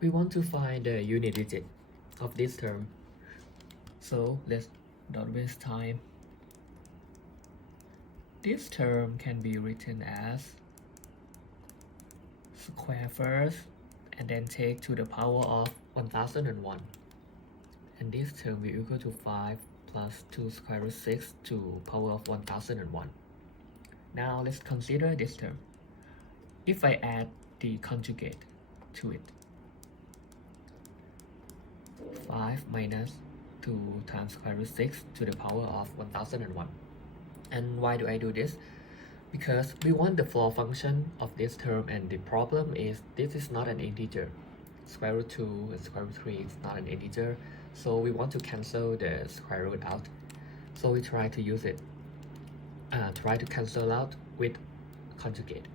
we want to find the unit digit of this term. So let's not waste time. This term can be written as square first and then take to the power of 1001. And this term will equal to 5 plus 2 square root 6 to power of 1001. Now let's consider this term. If I add the conjugate to it, 5 minus 2 times square root 6 to the power of 1001. And why do I do this? Because we want the floor function of this term, and the problem is this is not an integer. Square root 2 and square root 3 is not an integer, so we want to cancel the square root out. So we try to use it, try to cancel out with conjugate.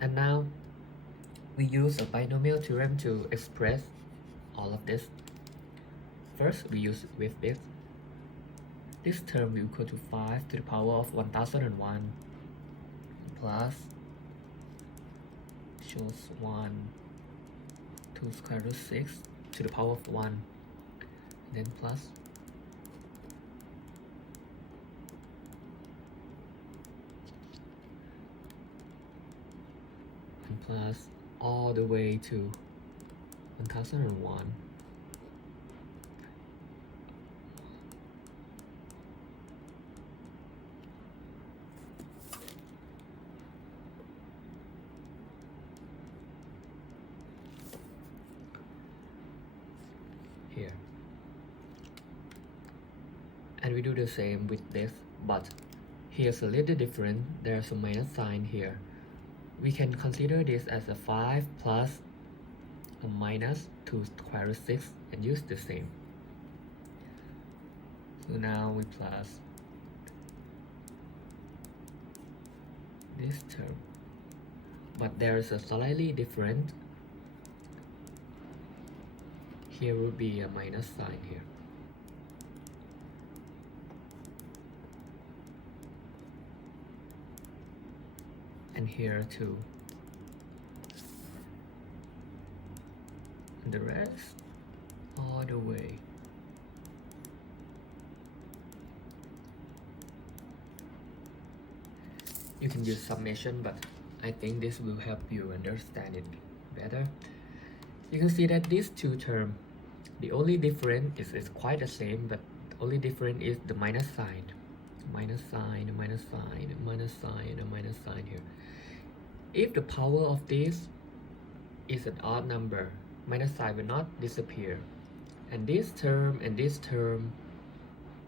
And now we use a binomial theorem to express all of this. First, we use with this. This term will equal to 5 to the power of 1001 plus shows 1 2 square root 6 to the power of 1, then plus and plus all the way to 1001 here. And we do the same with this, but here's a little different. There's a minus sign here. We can consider this as a 5 plus a minus 2 square root 6 and use the same. So now we plus this term, but there's a slightly different. Here will be a minus sign here. And here too. And the rest all the way. You can use summation, but I think this will help you understand it better. You can see that these two terms, the only difference is quite the same, but the only difference is the minus sign. Minus sign, minus sign, minus sign, minus sign here. If the power of this is an odd number, minus sign will not disappear. And this term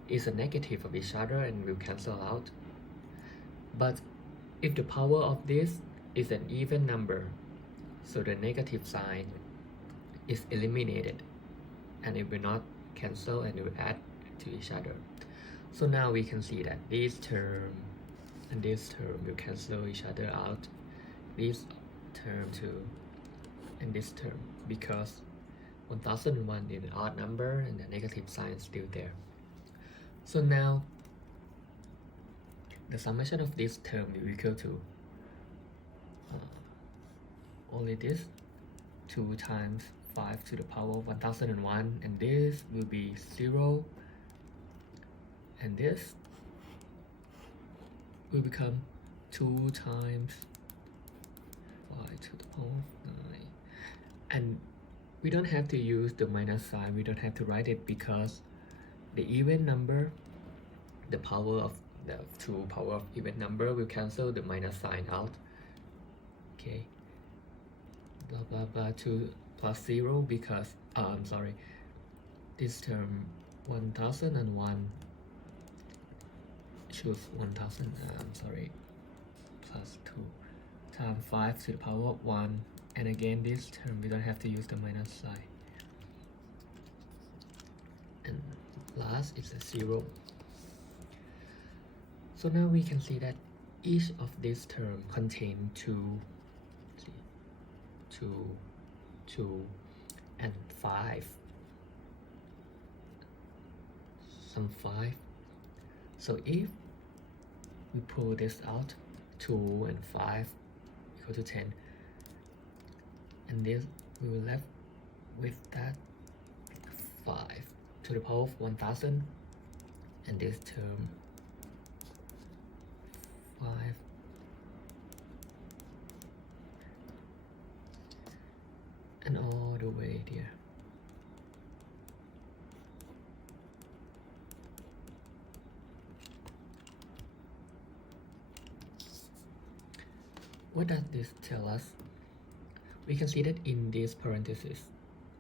is a negative of each other and will cancel out. But if the power of this is an even number, so the negative sign is eliminated and it will not cancel and it will add to each other. So now we can see that this term and this term will cancel each other out. This term too and this term, because 1001 is an odd number and the negative sign is still there. So now the summation of this term will equal to only this 2 times 5 to the power of 1001, and this will be 0, and this will become 2 times 5 to the power of 9. And we don't have to use the minus sign, we don't have to write it, because the even number, the power of the 2 power of even number will cancel the minus sign out. Okay, blah blah blah 2 plus 0, because I'm sorry, this term 1001 choose 1000, I'm sorry, plus 2 times 5 to the power of 1, and again this term we don't have to use the minus sign, and last is a 0. So now we can see that each of these terms contain 2, 2, and 5. Some 5. So if we pull this out, 2 and 5 equal to 10, and this we will left with that 5 to the power of 1000, and this term 5 and all the way here. What does this tell us? We can see that in this parenthesis,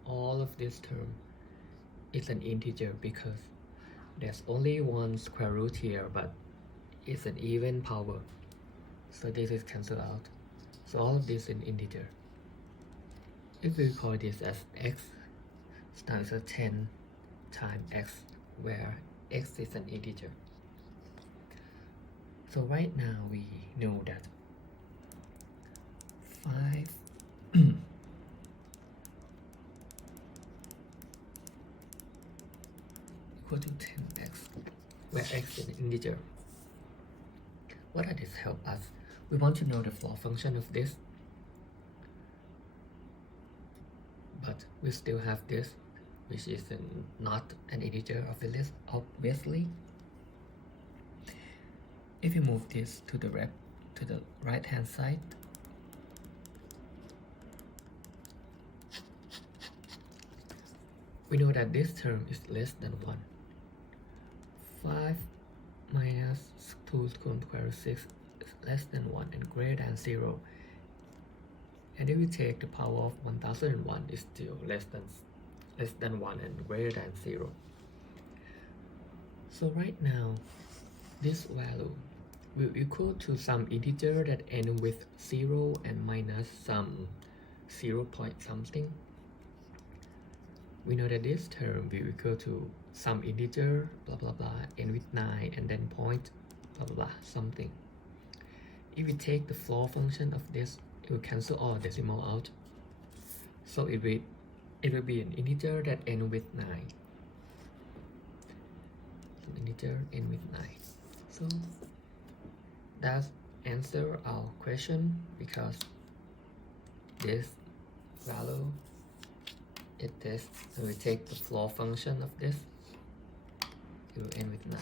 all of this term is an integer because there's only one square root here, but it's an even power. So this is cancelled out. So all of this is an integer. If we call this as x, now it's a 10 times x, where x is an integer. So right now we know that 5 equal to 10x, where x is an integer. What does this help us? We want to know the floor function of this, but we still have this, which is not an integer of the list, obviously. If you move this to the right hand side, we know that this term is less than 1. 5 minus 2 square root 6 is less than 1 and greater than 0. And if we take the power of 1001, it's still less than 1 and greater than 0. So right now, this value will equal to some integer that end with 0 and minus some 0 point something. We know that this term will equal to some integer blah blah blah end with 9 and then point blah blah blah something. If we take the floor function of this, it will cancel all decimal out. So it will be an integer that end with 9. An integer end with 9. So that's answer our question, because this value is this. So we take the floor function of this, it will end with 9.